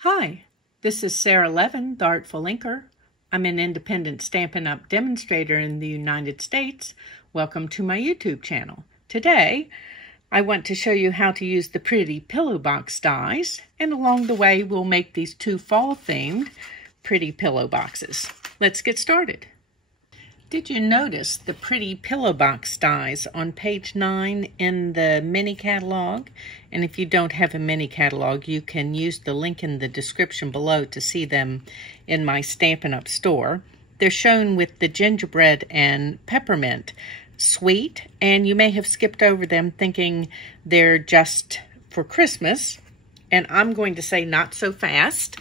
Hi, this is Sara Levin, the Artful Inker. I'm an independent Stampin' Up! Demonstrator in the United States. Welcome to my YouTube channel. Today, I want to show you how to use the Pretty Pillowbox dies, and along the way, we'll make these two fall-themed Pretty Pillow boxes. Let's get started. Did you notice the Pretty Pillowbox dies on page 9 in the mini catalog? And if you don't have a mini catalog, you can use the link in the description below to see them in my Stampin' Up! Store. They're shown with the gingerbread and peppermint sweet, and you may have skipped over them thinking they're just for Christmas. And I'm going to say not so fast.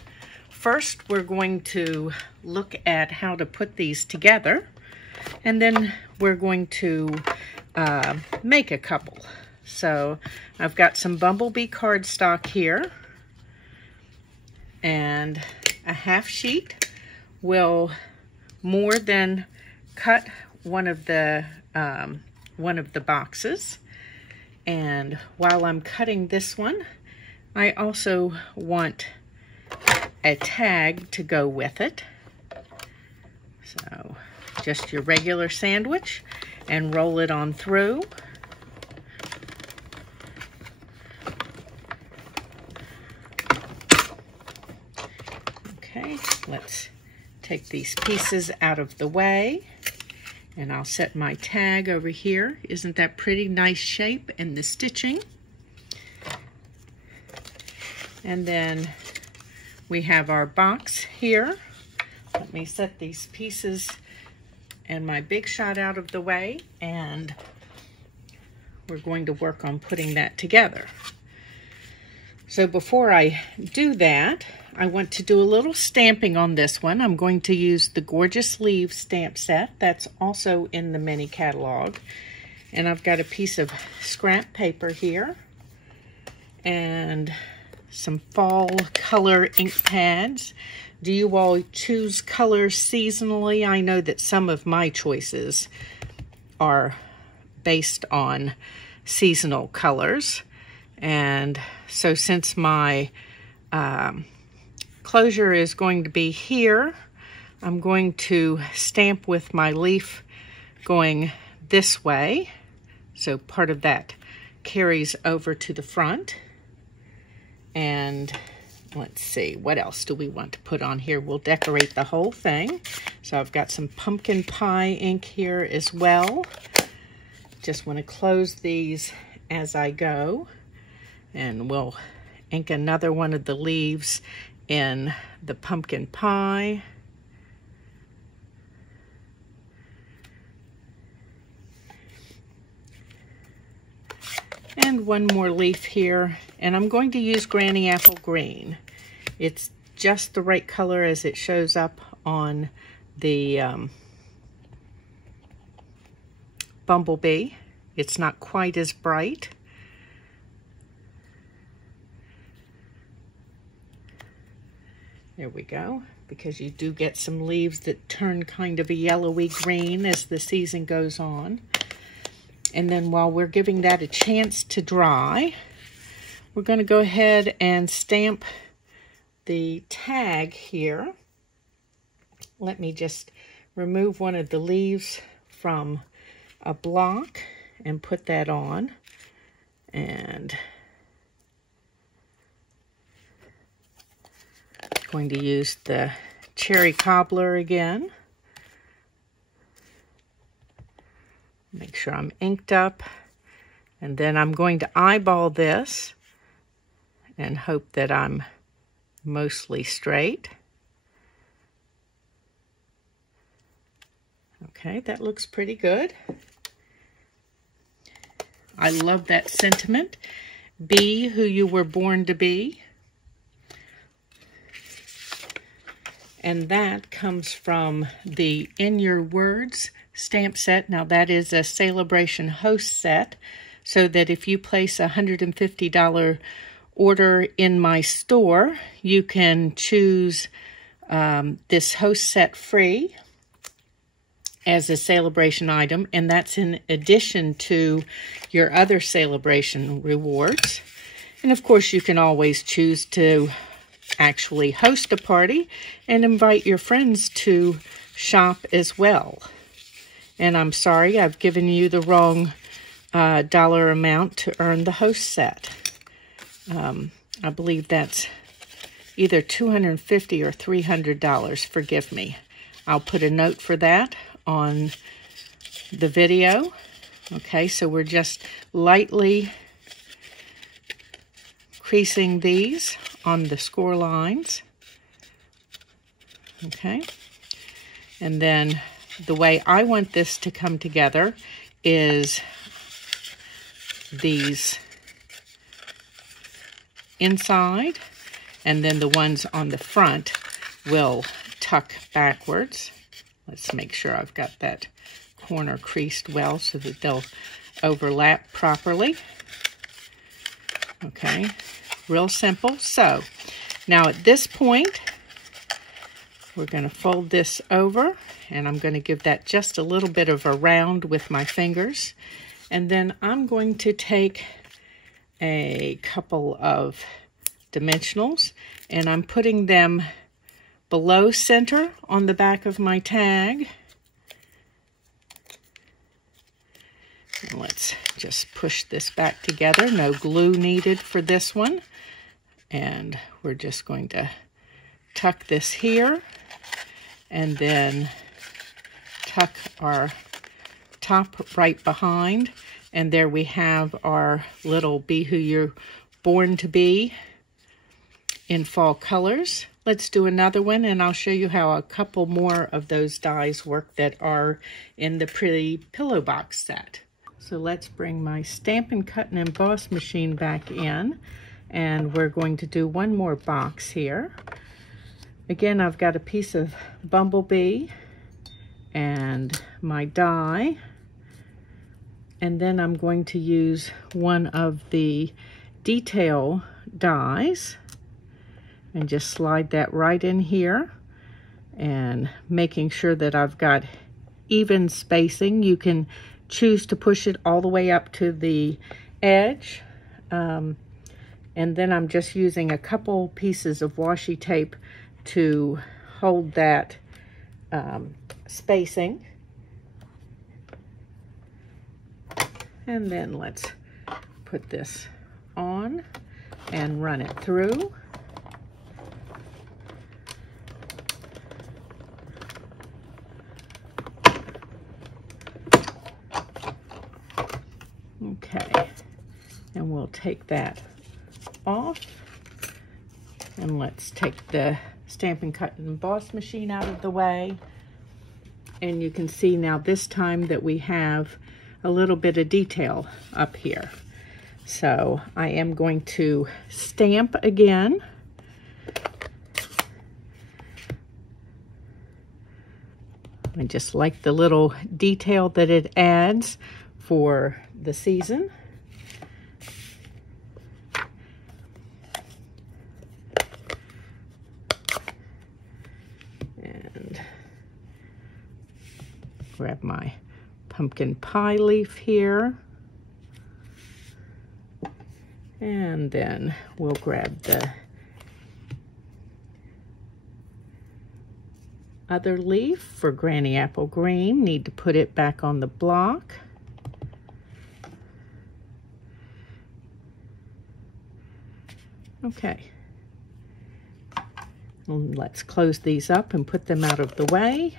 First, we're going to look at how to put these together. And then we're going to make a couple. So I've got some bumblebee cardstock here, and a half sheet will more than cut one of the boxes. And while I'm cutting this one, I also want a tag to go with it. So just your regular sandwich and roll it on through. Okay, let's take these pieces out of the way, and I'll set my tag over here. Isn't that pretty? Nice shape and the stitching. And then we have our box here. Let me set these pieces and my big shot out of the way, and we're going to work on putting that together. So before I do that, I want to do a little stamping on this one. I'm going to use the Gorgeous Leaves stamp set. That's also in the mini catalog. And I've got a piece of scrap paper here and some fall color ink pads. Do you all choose colors seasonally? I know that some of my choices are based on seasonal colors. And so since my closure is going to be here, I'm going to stamp with my leaf going this way. So part of that carries over to the front. And let's see, what else do we want to put on here? We'll decorate the whole thing. So I've got some pumpkin pie ink here as well. Just want to close these as I go. And we'll ink another one of the leaves in the pumpkin pie. And one more leaf here. And I'm going to use Granny Apple Green. It's just the right color as it shows up on the bumblebee. It's not quite as bright. There we go, because you do get some leaves that turn kind of a yellowy green as the season goes on. And then while we're giving that a chance to dry, we're going to go ahead and stamp the tag here. Let me just remove one of the leaves from a block and put that on. And I'm going to use the cherry cobbler again. Make sure I'm inked up. And then I'm going to eyeball this and hope that I'm mostly straight. Okay, that looks pretty good. I love that sentiment. Be who you were born to be. And that comes from the In Your Words stamp set. Now that is a Celebration Host set, so that if you place a $150 order in my store, you can choose this host set free as a celebration item, and that's in addition to your other celebration rewards. And of course, you can always choose to actually host a party and invite your friends to shop as well. And I'm sorry, I've given you the wrong dollar amount to earn the host set. I believe that's either $250 or $300. Forgive me. I'll put a note for that on the video. Okay, so we're just lightly creasing these on the score lines. Okay, and then the way I want this to come together is these inside, and then the ones on the front will tuck backwards. Let's make sure I've got that corner creased well so that they'll overlap properly. Okay, real simple. So now at this point, we're going to fold this over, and I'm going to give that just a little bit of a round with my fingers. And then I'm going to take a couple of dimensionals, and I'm putting them below center on the back of my tag. And let's just push this back together. No glue needed for this one. And we're just going to tuck this here, and then tuck our top right behind. And there we have our little Be Who You're Born to Be in fall colors. Let's do another one, and I'll show you how a couple more of those dies work that are in the Pretty Pillowbox set. So let's bring my Stampin' Cut and Emboss machine back in, and we're going to do one more box here. Again, I've got a piece of Bumblebee and my die, and then I'm going to use one of the detail dies and just slide that right in here, and making sure that I've got even spacing. You can choose to push it all the way up to the edge, and then I'm just using a couple pieces of washi tape to hold that spacing. And then let's put this on and run it through. Okay, and we'll take that off, and let's take the Stampin' Cut and Emboss machine out of the way. And you can see now this time that we have a little bit of detail up here. So I am going to stamp again. I just like the little detail that it adds for the season. And grab my pumpkin pie leaf here. And then we'll grab the other leaf for Granny Apple Green. Need to put it back on the block. Okay. And let's close these up and put them out of the way.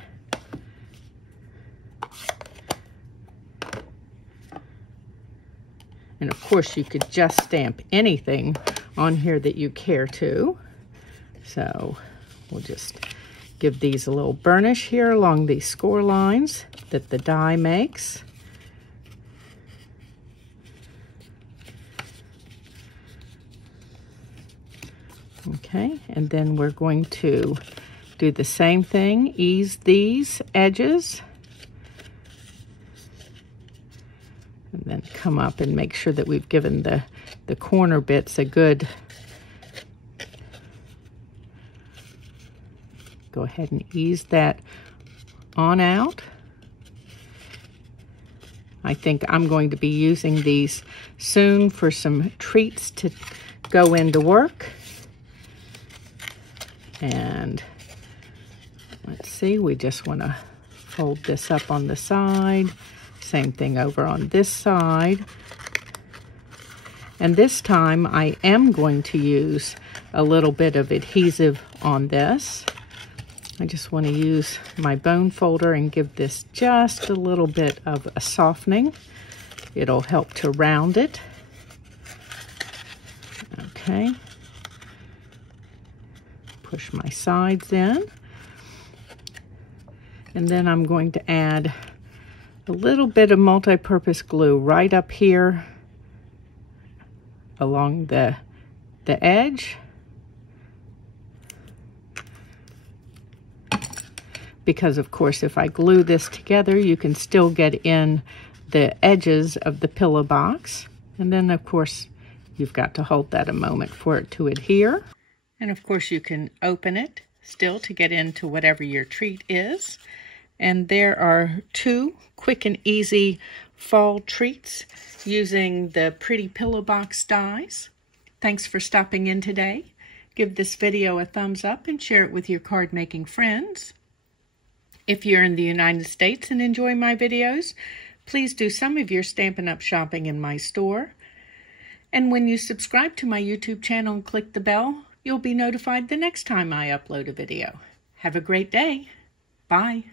And of course you could just stamp anything on here that you care to. So we'll just give these a little burnish here along these score lines that the die makes. Okay, and then we're going to do the same thing, ease these edges, and then come up and make sure that we've given the corner bits a good, go ahead and ease that on out. I think I'm going to be using these soon for some treats to go into work. And let's see, we just want to fold this up on the side. Same thing over on this side. And this time I am going to use a little bit of adhesive on this. I just want to use my bone folder and give this just a little bit of a softening. It'll help to round it. Okay. Push my sides in. And then I'm going to add a little bit of multi-purpose glue right up here along the edge, because of course if I glue this together you can still get in the edges of the pillow box, and then of course you've got to hold that a moment for it to adhere. And of course you can open it still to get into whatever your treat is. And there are 2 quick and easy fall treats using the Pretty Pillowbox Dies. Thanks for stopping in today. Give this video a thumbs up and share it with your card making friends. If you're in the United States and enjoy my videos, please do some of your Stampin' Up! Shopping in my store. And when you subscribe to my YouTube channel and click the bell, you'll be notified the next time I upload a video. Have a great day. Bye.